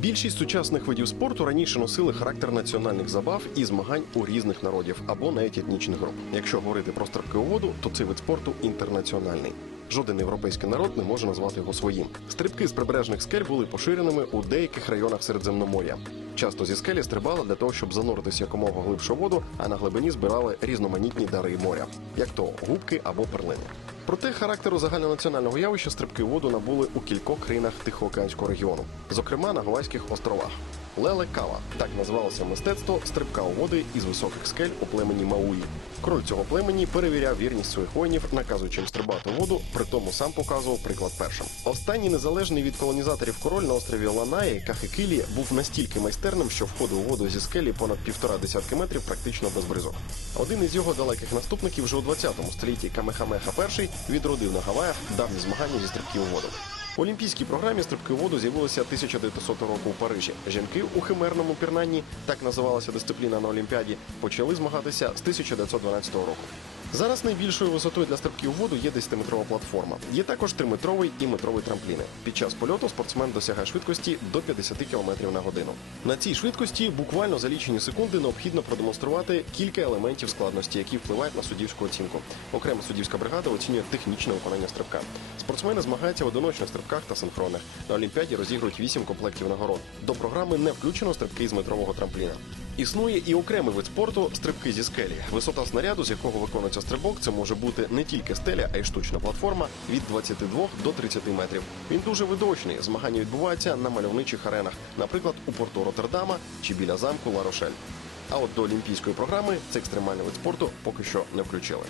Більшість сучасних видів спорту раніше носили характер національних забав і змагань у різних народів або навіть етнічних груп. Якщо говорити про стрибки у воду, то цей вид спорту інтернаціональний. Жоден європейський народ не може назвати його своїм. Стрибки з прибережних скель були поширеними у деяких районах Середземномор'я. Часто зі скелі стрибали для того, щоб зануритися якомога глибше воду, а на глибині збирали різноманітні дари моря, як то губки або перлини. Проте характеру загальнонаціонального явища стрибки в воду набули у кількох країнах Тихоокеанського регіону, зокрема на Гавайських островах. Леле Кава так називалося мистецтво стрибка у води із високих скель у племені Мауї. Король цього племені перевіряв вірність своїх воїнів, наказуючи їм стрибати у воду, при тому сам показував приклад першим. Останній незалежний від колонізаторів король на острові Ланаї Кахикілі був настільки майстерним, що входив у воду зі скелі понад півтора десятки метрів практично без бризок. Один із його далеких наступників вже у 20 столітті Камехамеха І відродив на Гаваях давні змагання зі стрибків у воду. В олімпійській програмі стрибки у воду з'явилися 1900 року у Парижі. Жінки у химерному пірнанні, так називалася дисципліна на Олімпіаді, почали змагатися з 1912 року. Зараз найбільшою висотою для стрибків у воду є 10-метрова платформа. Є також 3-метровий і метровий трампліни. Під час польоту спортсмен досягає швидкості до 50 км на годину. На цій швидкості буквально за лічені секунди необхідно продемонструвати кілька елементів складності, які впливають на суддівську оцінку. Окрема суддівська бригада оцінює технічне виконання стрибка. Спортсмени змагаються в одиночних стрибках та синхронних. На Олімпіаді розігрують 8 комплектів нагород. До програми не включено стрибки з метрового трампліна. Існує і окремий вид спорту стрибки зі скелі. Висота снаряду, з якого виконується стрибок, це може бути не тільки стеля, а й штучна платформа від 22 до 30 метрів. Він дуже видовищний. Змагання відбуваються на мальовничих аренах, наприклад, у порту Роттердама чи біля замку Ларошель. А от до олімпійської програми це екстремальний вид спорту поки що не включили.